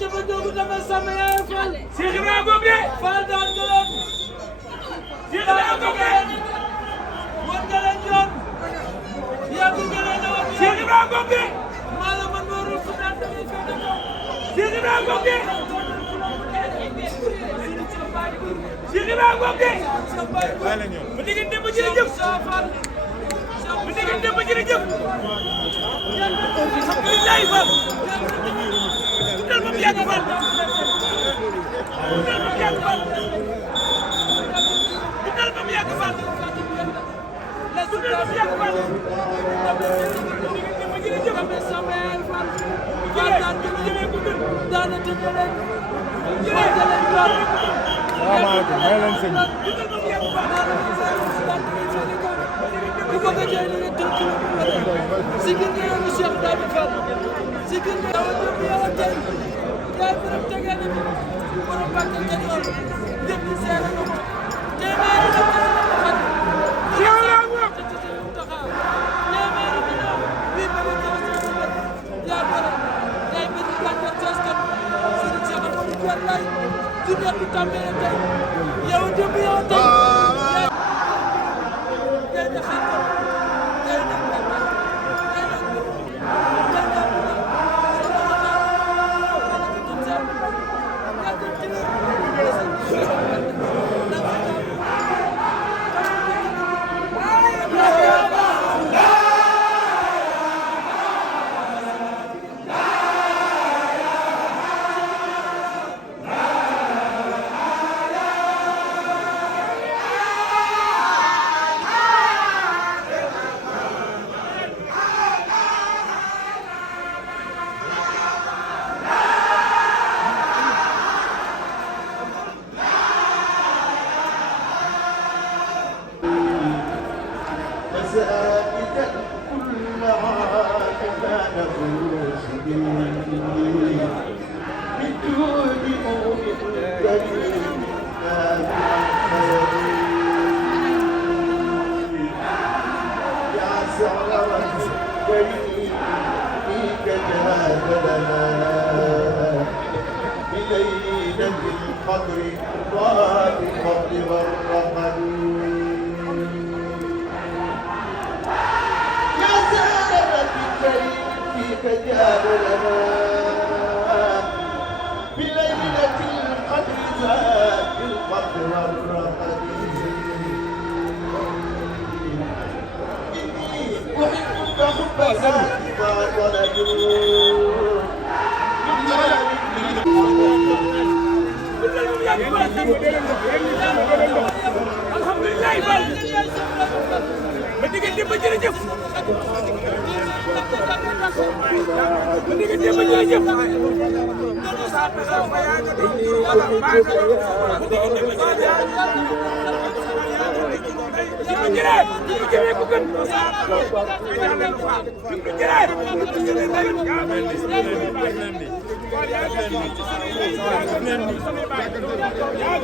dafa doogu dama sama yaay Fall. Cheikh Ibrahima Ngom de. Fall daan nga leen. Cheikh Ibrahima Ngom de. wan nga leen yoon. yàgg nga leen a wan yoon. Cheikh Ibrahima Ngom de. maa la mën warul fu daan damay fekk ko. Cheikh Ibrahima Ngom de. Cheikh Ibrahima Ngom de. mu diggante ba jërëjëf. mu diggante ba jërëjëf. alhamdulilah Fall. tuddal ba mu yàgg Fall. tuddal ba mu yàgg Fall. tuddal ba mu yàgg Fall. tuddal ba mu yàgg Fall. salaamaaleykum maa ngi leen sëñ bu ko gëjee ñu ngi tënk si gën nga yoonu Cheikh Ibrahima Fall si gën nga yow yàlla tey yaay borom tegee ni borom bàttal te ñor ñëpp di seere ko téeméeri la ko xat yow yaa ngi wax taxaw téeméeri bi ñëw bii ba nga tax yaa borom yaay bi ñu bàttal tos kat sëriñ Cheikh Amadou Kër lay di ñor bi tàmbee tey yow démb yow tey alhamdulilah Fall. mu diggante ba jërëjëf. mu diggante ba jërëjëf. mu jëree mu jëree ku gën. mu jëree.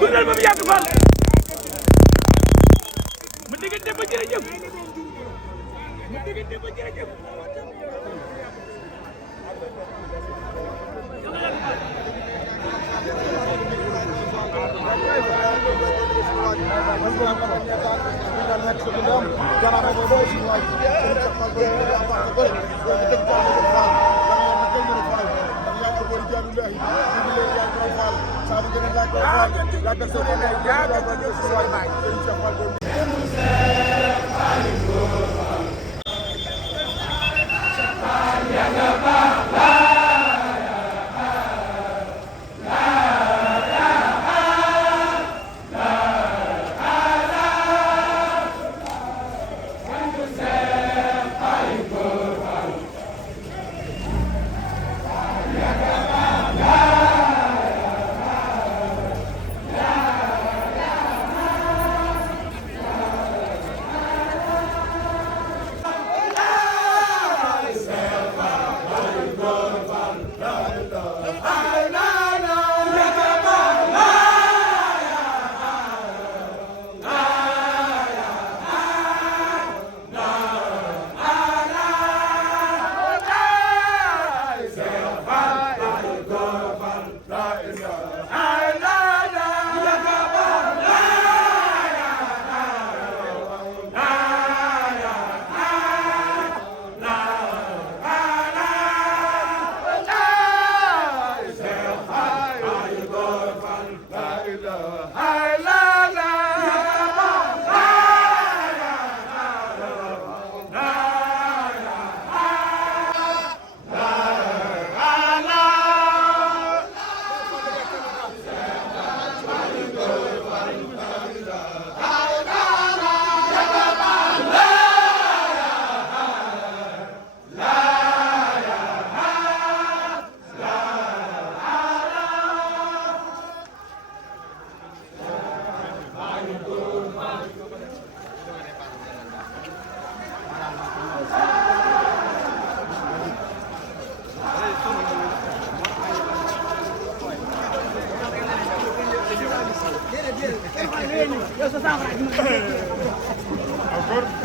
tuddal ba mu yàgg Fall. mu diggante ba jërëjëf. mu diggante ba jërëjëf.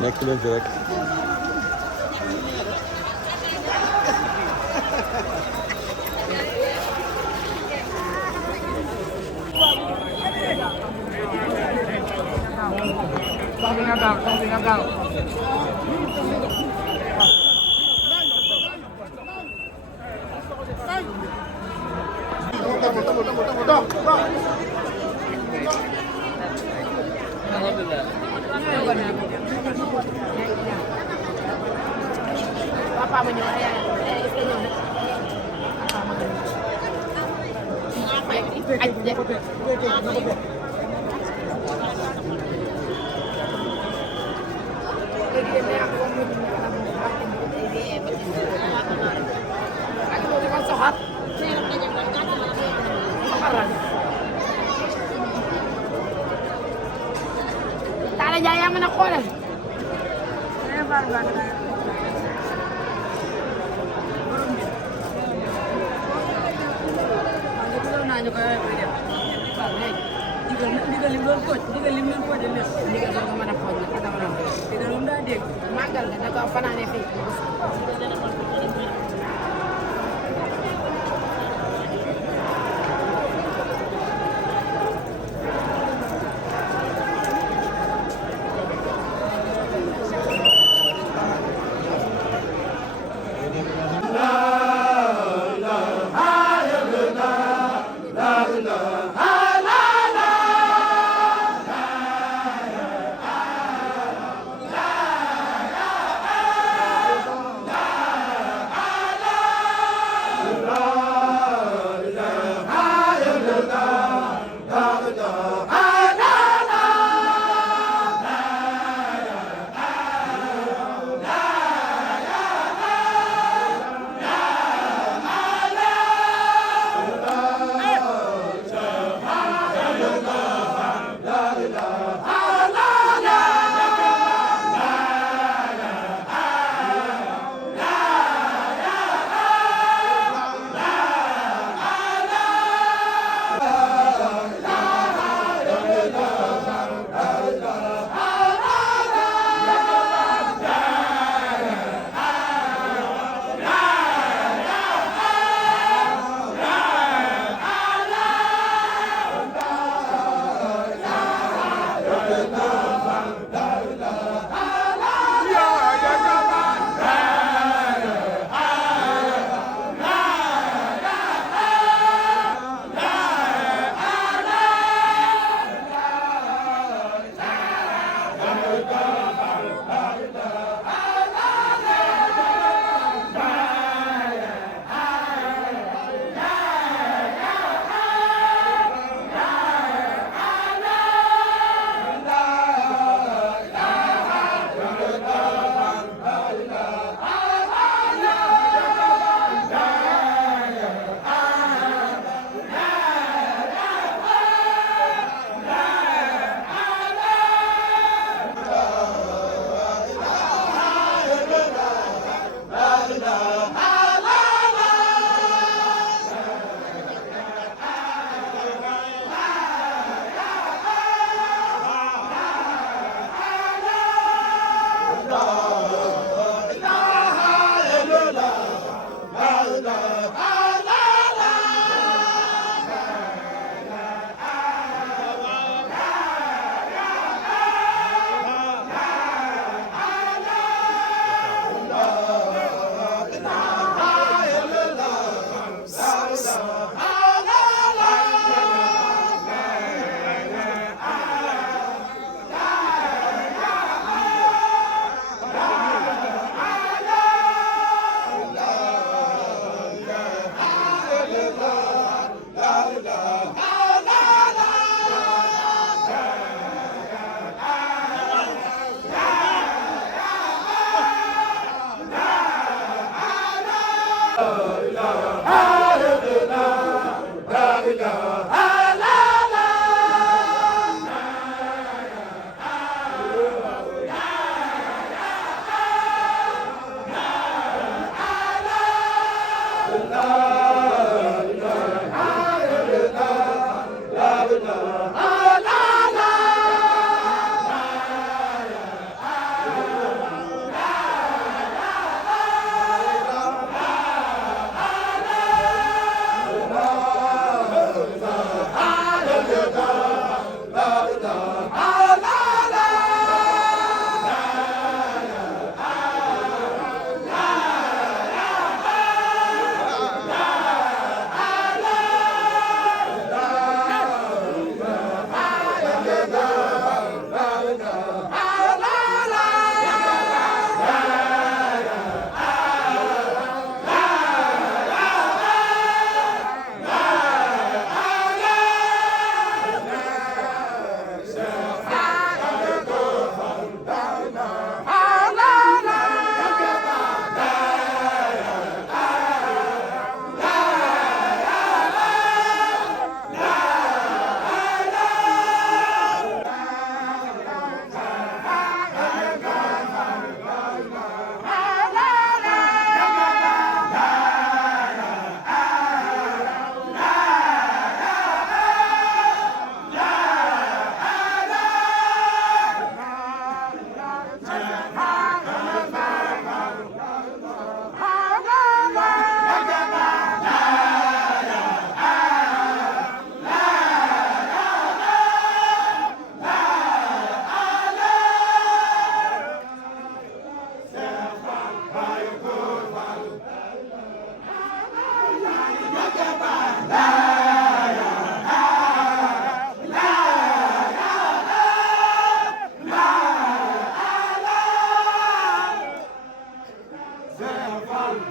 nekk leen fi rek. Papa ma ñëw ay Talla Ndiaye yaa mën a xoolal ndigal lim doon kooj ndigal lim doon kooj lépp ndigal doon nga mën a xooj nag fa dama doon ndigal moom daa dégg màggal nga da ko fanaane fii Hey!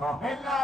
Henna